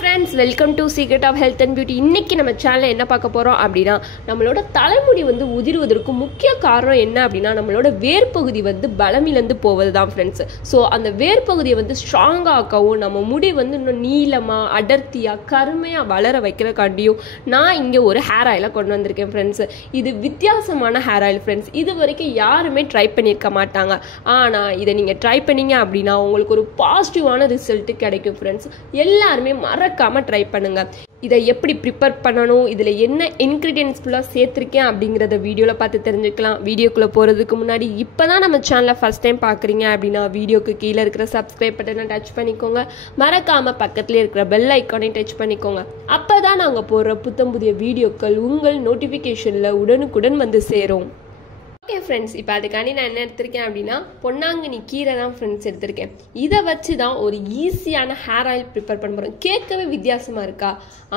friends, welcome to Secret of Health and Beauty. இன்னைக்கு நம்ம சேனல்ல என்ன பார்க்க போறோம் அப்படினா நம்மளோட தலைமுடி உதிர்வதற்கு முக்கிய காரணம் என்ன அப்படினா நம்மளோட வேர் பகுதி பலமிழந்து போவதுதான் फ्रेंड्स. சோ அந்த வேர் பகுதியை ஸ்ட்ராங்கா ஆக்கவும் நம்ம முடி இன்னும் நீளமா அடர்த்தியா கருமையா வளர வைக்கிறதுக்காண்டியும் நான் இங்க ஒரு ஹேர் ஆயிலை கொண்டு வந்திருக்கேன் फ्रेंड्स. இது வித்தியாசமான ஹேர் ஆயில் फ्रेंड्स. இது வரைக்கும் யாருமே ட்ரை பண்ணிருக்க மாட்டாங்க. ஆனா இத நீங்க ட்ரை பண்ணீங்க அப்படினா உங்களுக்கு ஒரு பாசிட்டிவான ரிசல்ட் கிடைக்கும் फ्रेंड्स. எல்லாரும் மறக்காம ட்ரை பண்ணுங்க. இதை எப்படி ப்ரிப்பேர் பண்ணணும், இதுல என்ன இன்கிரிடியன்ட்ஸ் ஃபுல்லா சேர்த்திருக்கேன் அப்படிங்கறத வீடியோல பார்த்து தெரிஞ்சுக்கலாம். வீடியோக்குள்ள போறதுக்கு முன்னாடி இப்பதான் நம்ம சேனலை ஃபர்ஸ்ட் டைம் பாக்குறீங்க அப்படின்னா வீடியோக்கு கீழே இருக்கிற சப்ஸ்கிரைப் பட்டனை டச் பண்ணிக்கோங்க. மறக்காம பக்கத்துல இருக்கிற பெல் ஐக்கானை டச் பண்ணிக்கோங்க. அப்பதான் நாங்க போடுற புத்தம் புதிய வீடியோக்கள் உங்கள் நோட்டிபிகேஷன்ல உடனுக்குடன் சேரும். ஓகே ஃப்ரெண்ட்ஸ், இப்போ அதுக்காண்டி நான் என்ன எடுத்திருக்கேன் அப்படின்னா பொன்னாங்கண்ணி கீரை தான் ஃப்ரெண்ட்ஸ் எடுத்திருக்கேன். இதை வச்சு தான் ஒரு ஈஸியான ஹேர் ஆயில் ப்ரிப்பேர் பண்ண போகிறோம். கேட்கவே வித்தியாசமாக இருக்கா?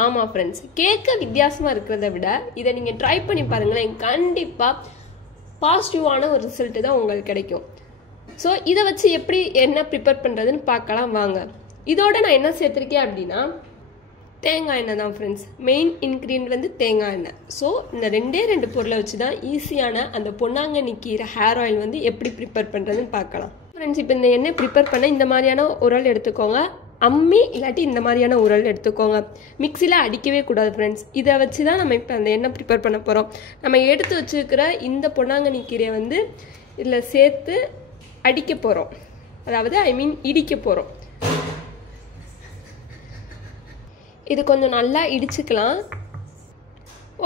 ஆமாம் ஃப்ரெண்ட்ஸ், கேட்க வித்தியாசமாக இருக்கிறத விட இதை நீங்கள் ட்ரை பண்ணி பாருங்களேன். கண்டிப்பாக பாசிட்டிவான ஒரு ரிசல்ட்டு தான் உங்களுக்கு கிடைக்கும். ஸோ இதை வச்சு எப்படி என்ன ப்ரிப்பேர் பண்ணுறதுன்னு பார்க்கலாம் வாங்க. இதோட நான் என்ன சேர்த்துருக்கேன் அப்படின்னா தேங்காய் எண்ணெய் தான் ஃப்ரெண்ட்ஸ். மெயின் இன்க்ரீடியன்ட் தேங்காய் எண்ணெய். ஸோ இந்த ரெண்டு பொருளை வச்சு தான் ஈஸியான அந்த பொன்னாங்கண்ணி கீரை ஹேர் ஆயில் எப்படி ப்ரிப்பேர் பண்ணுறதுன்னு பார்க்கலாம் ஃப்ரெண்ட்ஸ். இப்போ இந்த எண்ணெய் ப்ரிப்பேர் பண்ண இந்த மாதிரியான உரல் எடுத்துக்கோங்க. அம்மி இல்லாட்டி இந்த மாதிரியான உரல் எடுத்துக்கோங்க. மிக்சியில் அடிக்கவே கூடாது ஃப்ரெண்ட்ஸ். இதை வச்சு தான் நம்ம இப்போ அந்த எண்ணெய் ப்ரிப்பேர் பண்ண போகிறோம். நம்ம எடுத்து வச்சுருக்கிற இந்த பொன்னாங்கண்ணி கீரையை இதில் சேர்த்து அடிக்க போகிறோம். அதாவது இடிக்க போகிறோம். இது கொஞ்சம் நல்லா இடிச்சுக்கலாம்.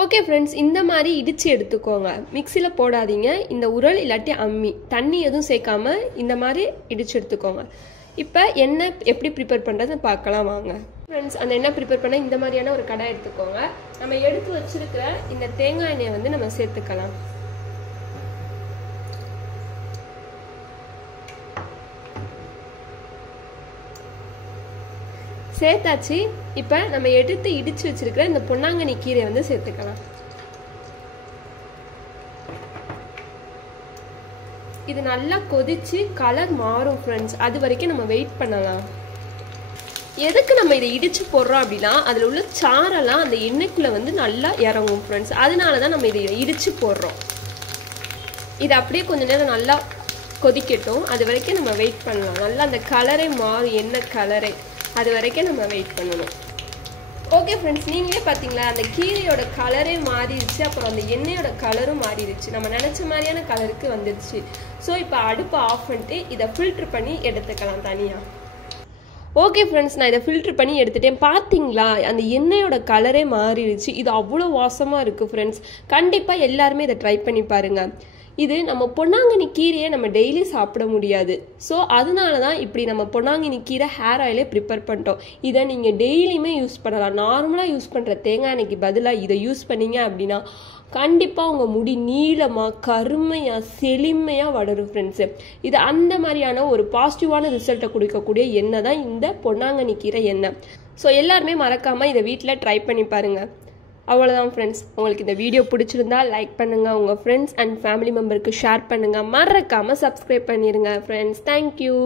ஓகே ஃப்ரெண்ட்ஸ், இந்த மாதிரி இடித்து எடுத்துக்கோங்க. மிக்சியில் போடாதீங்க. இந்த உரல் இல்லாட்டி அம்மி தண்ணி எதுவும் சேர்க்காம இந்த மாதிரி இடிச்சு எடுத்துக்கோங்க. இப்போ எண்ணெய் எப்படி ப்ரிப்பேர் பண்ணுறது பார்க்கலாம் வாங்க ஃப்ரெண்ட்ஸ். அந்த எண்ணெய் ப்ரிப்பேர் பண்ண இந்த மாதிரியான ஒரு கடாய் எடுத்துக்கோங்க. நம்ம எடுத்து வச்சிருக்கிற இந்த தேங்காய் எண்ணெயை நம்ம சேர்த்துக்கலாம். சேர்த்தாச்சு. இப்போ நம்ம எடுத்து இடிச்சு வச்சிருக்கிற இந்த பொன்னாங்கண்ணி கீரையை சேர்த்துக்கலாம். இது நல்லா கொதிச்சு கலர் மாறும் ஃப்ரெண்ட்ஸ். அது வரைக்கும் நம்ம வெயிட் பண்ணலாம். எதுக்கு நம்ம இதை இடிச்சு போடுறோம் அப்படின்னா அதில் உள்ள சாரெல்லாம் அந்த எண்ணெய்க்குள்ள நல்லா இறங்கும் ஃப்ரெண்ட்ஸ். அதனால தான் நம்ம இதை இடிச்சு போடுறோம். இது அப்படியே கொஞ்ச நேரம் நல்லா கொதிக்கட்டும். அது வரைக்கும் நம்ம வெயிட் பண்ணலாம். நல்லா அந்த கலரே மாறும், எண்ணெய் கலரே. அது வரைக்கும் நம்ம வெயிட் பண்ணணும். ஓகே ஃப்ரெண்ட்ஸ், நீங்களே பார்த்தீங்களா அந்த கீரையோட கலரே மாறிடுச்சு. அப்புறம் அந்த எண்ணெயோட கலரும் மாறிடுச்சு. நம்ம நினச்ச மாதிரியான கலருக்கு வந்துடுச்சு. ஸோ இப்போ அடுப்பை ஆஃப் பண்ணிட்டு இதை ஃபில்ட்ரு பண்ணி எடுத்துக்கலாம் தனியாக. ஓகே ஃப்ரெண்ட்ஸ், நான் இதை ஃபில்ட்ரு பண்ணி எடுத்துட்டேன். பார்த்தீங்களா அந்த எண்ணெயோட கலரே மாறிடுச்சு. இது அவ்வளோ வாசமாக இருக்குது ஃப்ரெண்ட்ஸ். கண்டிப்பாக எல்லாருமே இதை ட்ரை பண்ணி பாருங்கள். இது நம்ம பொன்னாங்கண்ணி கீரையை நம்ம டெய்லி சாப்பிட முடியாது. ஸோ அதனால தான் இப்படி நம்ம பொன்னாங்கண்ணி கீரை ஹேர் ஆயிலே ப்ரிப்பேர் பண்ணிட்டோம். இதை நீங்கள் டெய்லியுமே யூஸ் பண்ணலாம். நார்மலாக யூஸ் பண்ணுற தேங்காய் எண்ணெய்க்கு பதிலாக இதை யூஸ் பண்ணீங்க அப்படின்னா கண்டிப்பாக உங்கள் முடி நீளமாக கருமையாக செழுமையாக வளரும் ஃப்ரெண்ட்ஸு. இது அந்த மாதிரியான ஒரு பாசிட்டிவான ரிசல்ட்டை கொடுக்கக்கூடிய எண்ணெய் தான் இந்த பொன்னாங்கண்ணி கீரை எண்ணெய். ஸோ எல்லாருமே மறக்காமல் இதை வீட்டில் ட்ரை பண்ணி பாருங்கள். அவ்வளோதான் ஃப்ரெண்ட்ஸ். உங்களுக்கு இந்த வீடியோ பிடிச்சிருந்தா லைக் பண்ணுங்கள், உங்கள் ஃப்ரெண்ட்ஸ் அண்ட் ஃபேமிலி மெம்பருக்கு ஷேர் பண்ணுங்கள், மறக்காமல் சப்ஸ்கிரைப் பண்ணிடுங்க ஃப்ரெண்ட்ஸ். தேங்க்யூ.